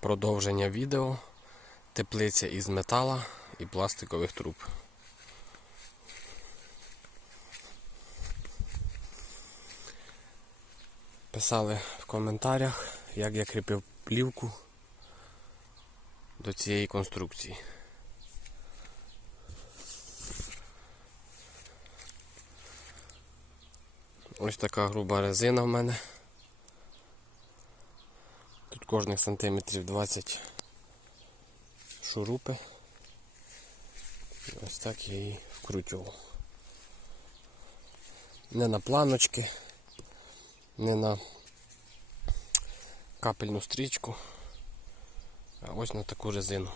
Продовження відео. Теплиця із метала і пластикових труб. Писали в коментарях, як я кріпив плівку до цієї конструкції. Ось така груба резина в мене. Тут кожних сантиметрів 20 шурупи. Ось так я її вкручував. Не на планочки, не на капельну стрічку, а ось на таку резину.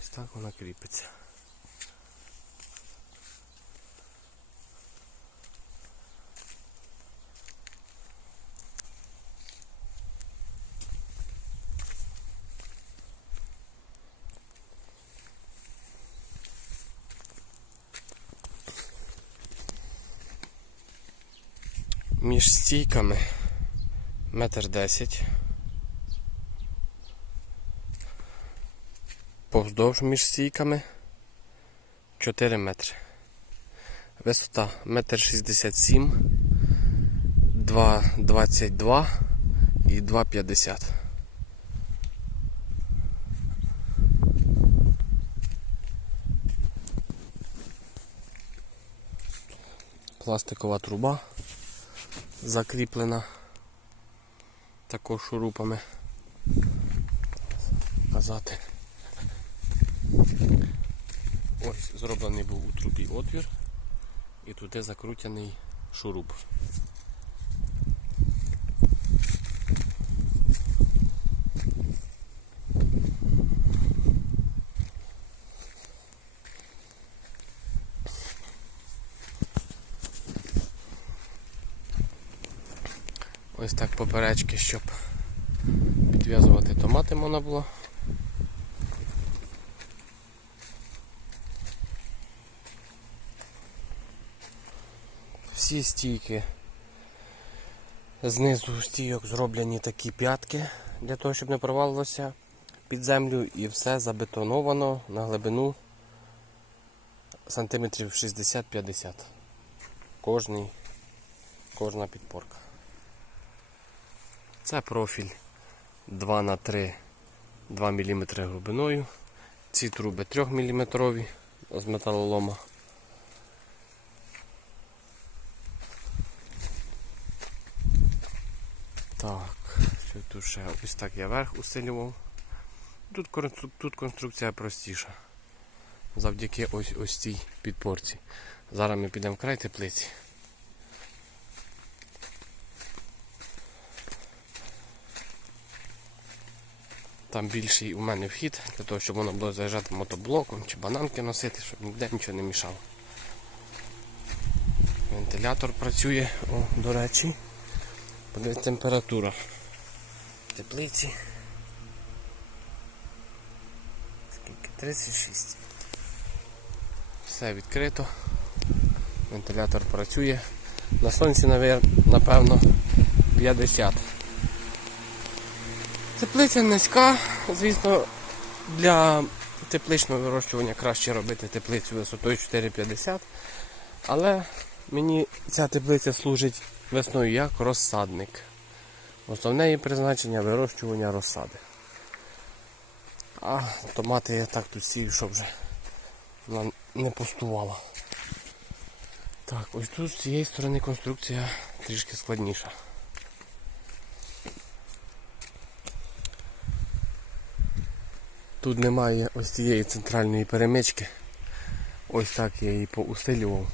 Ось так вона кріпиться. Між стійками метр десять. Повздовж між стійками 4 метри. Висота метр шістдесят сім, 2,22 і 2,50. Пластикова труба закріплена також шурупами. Казати. Ось зроблений був у трубі отвір і туди закрутяний шуруп. Ось так поперечки, щоб підв'язувати томати можна було. Всі стійки знизу стійок зроблені такі п'ятки для того, щоб не провалилося під землю і все забетоновано на глибину сантиметрів 60-50. Кожний, кожна підпорка. Це профіль 2 на 3 2 мм глибиною. Ці труби 3 мм з металолома. Так, тут ще ось так я верх усилював. Тут, тут конструкція простіша. Завдяки ось ось цій підпорці. Зараз ми підемо край теплиці. Там більший у мене вхід, для того, щоб воно було заїжджати мотоблоком чи бананки носити, щоб ніде нічого не мішало. Вентилятор працює, о, до речі. Подивіться температура теплиці. Скільки? 36. Все відкрито. Вентилятор працює. На сонці, напевно, 50. Теплиця низька, звісно, для тепличного вирощування краще робити теплицю висотою 4,50. Але мені ця теплиця служить весною як розсадник. Основне її призначення вирощування розсади. А томати я так тут сію, щоб вже вона не пустувала. Так, ось тут з цієї сторони конструкція трішки складніша. Тут немає ось цієї центральної перемички. Ось так я її поусилював.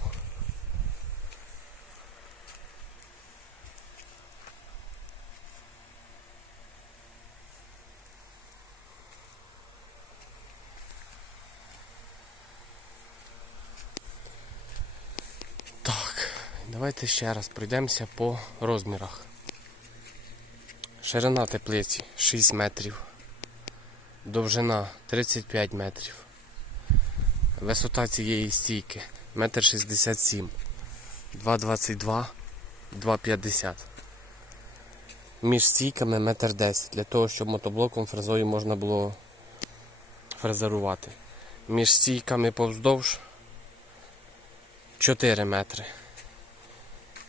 Так, давайте ще раз пройдемося по розмірах. Ширина теплиці 6 метрів. Довжина 35 метрів. Висота цієї стійки 1,67 м. 2,22, 2,50 між стійками метр десять, для того, щоб мотоблоком фрезою можна було фрезерувати. Між стійками повздовж 4 метри.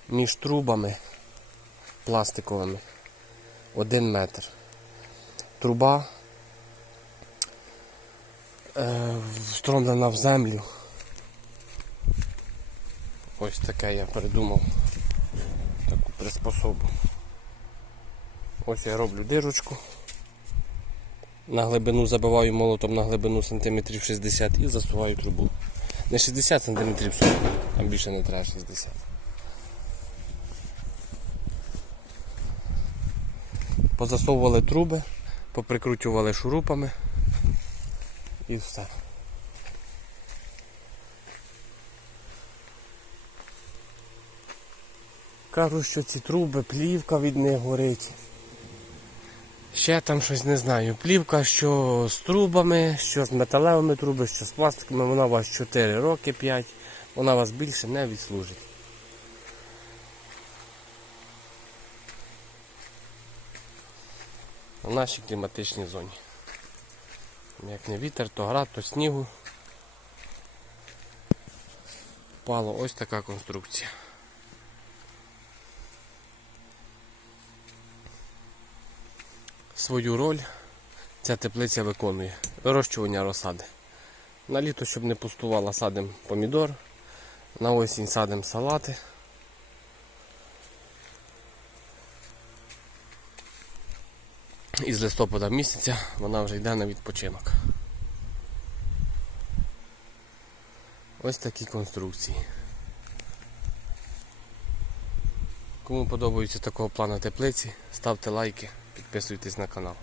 Між трубами пластиковими 1 метр. Труба е, встромлена в землю. Ось таке я придумав таку приспособу. Ось я роблю дирочку. На глибину забиваю молотом на глибину сантиметрів 60 і засуваю трубу. Не 60 сантиметрів 40, там більше не треба 60. Позасовували труби, поприкручували шурупами і все. Кажуть, що ці труби, плівка від них горить. Ще там щось не знаю. Плівка, що з трубами, що з металевими трубами, що з пластиками, вона у вас 4 роки 5, вона вас більше не відслужить. В нашій кліматичній зоні. Як не вітер, то град, то снігу. Впало ось така конструкція. Свою роль ця теплиця виконує. Вирощування розсади. На літо, щоб не пустувала, садимо помідор, на осінь садимо салати. І з листопада місяця вона вже йде на відпочинок. Ось такі конструкції. Кому подобаються такого плану теплиці, ставте лайки, підписуйтесь на канал.